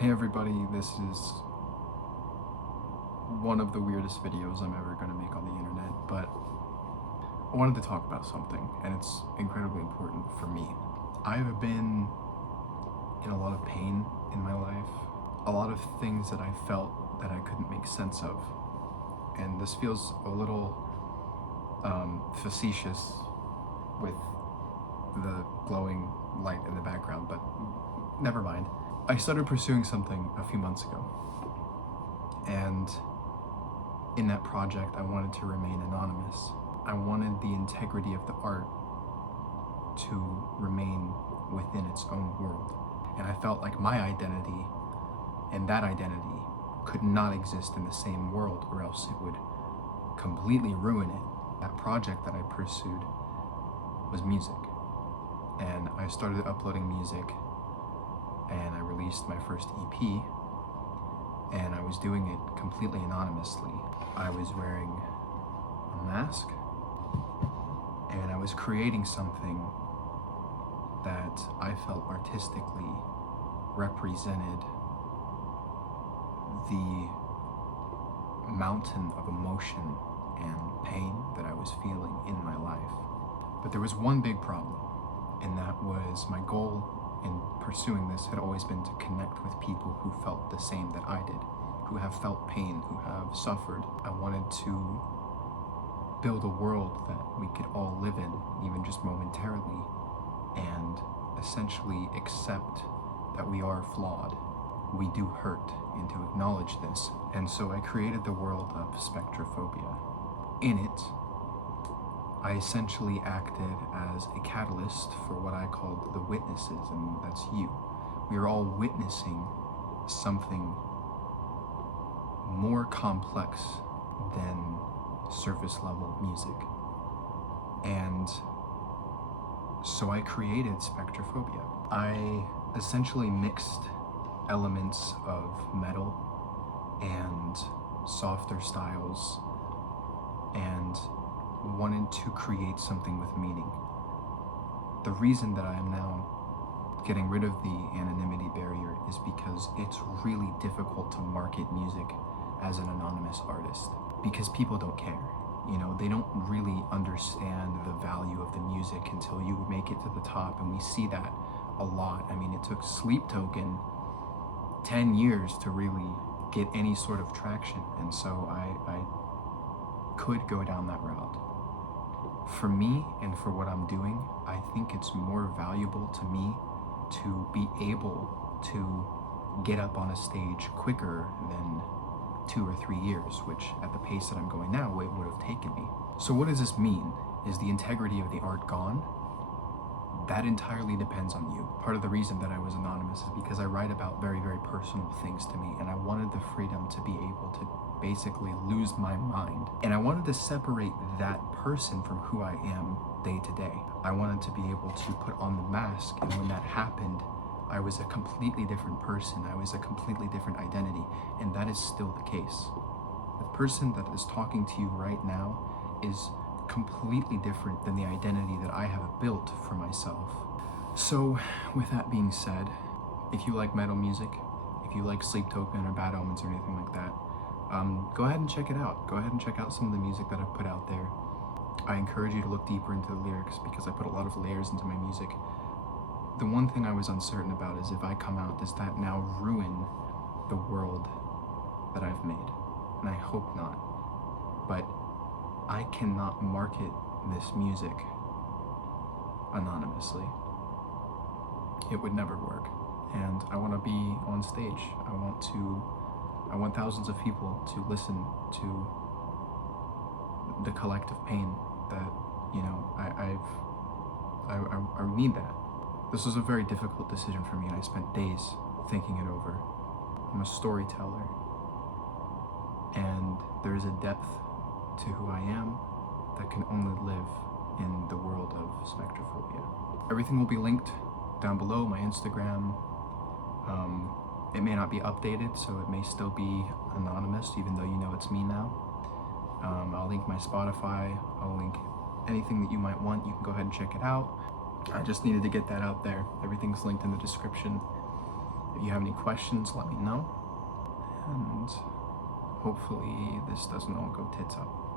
Hey everybody, this is one of the weirdest videos I'm ever going to make on the internet, but I wanted to talk about something, and it's incredibly important for me. I've been in a lot of pain in my life, a lot of things that I felt that I couldn't make sense of, and this feels a little facetious with the glowing light in the background, but never mind. I started pursuing something a few months ago, and in that project I wanted to remain anonymous. I wanted the integrity of the art to remain within its own world, and I felt like my identity and that identity could not exist in the same world, or else it would completely ruin it. That project that I pursued was music, and I started uploading music, and I released my first EP, and I was doing it completely anonymously. I was wearing a mask, and I was creating something that I felt artistically represented the mountain of emotion and pain that I was feeling in my life. But there was one big problem, and that was my goal in pursuing this had always been to connect with people who felt the same that I did, who have felt pain, who have suffered. I wanted to build a world that we could all live in, even just momentarily, and essentially accept that we are flawed. We do hurt, and to acknowledge this. And so I created the world of Spectrophobia. In it, I essentially acted as a catalyst for what I called the witnesses, and that's you. We are all witnessing something more complex than surface level music. And so I created Spectrophobia. I essentially mixed elements of metal and softer styles and wanted to create something with meaning. The reason that I am now getting rid of the anonymity barrier is because it's really difficult to market music as an anonymous artist, because people don't care. You know, they don't really understand the value of the music until you make it to the top, and we see that a lot. I mean, it took Sleep Token 10 years to really get any sort of traction, and so I could go down that route. For me and for what I'm doing, I think it's more valuable to me to be able to get up on a stage quicker than 2 or 3 years, which at the pace that I'm going now, it would have taken me. So what does this mean? Is the integrity of the art gone? That entirely depends on you. Part of the reason that I was anonymous is because I write about very, very personal things to me, and I wanted the freedom to be able to basically lose my mind. And I wanted to separate that person from who I am day to day. I wanted to be able to put on the mask, and when that happened, I was a completely different person. I was a completely different identity, and that is still the case. The person that is talking to you right now is completely different than the identity that I have built for myself. So with that being said, if you like metal music, if you like Sleep Token or Bad Omens or anything like that, go ahead and check it out. Go ahead and check out some of the music that I've put out there. I encourage you to look deeper into the lyrics, because I put a lot of layers into my music. The one thing I was uncertain about is if I come out, does that now ruin the world that I've made? And I hope not. But I cannot market this music anonymously. It would never work. And I want to be on stage. I want thousands of people to listen to the collective pain that, you know, I need that. This was a very difficult decision for me, and I spent days thinking it over. I'm a storyteller, and there is a depth to who I am that can only live in the world of Spectrophobia. Everything will be linked down below, my Instagram. It may not be updated, so it may still be anonymous, even though you know it's me now. I'll link my Spotify, I'll link anything that you might want. You can go ahead and check it out. I just needed to get that out there. Everything's linked in the description. If you have any questions, let me know. And hopefully this doesn't all go tits up.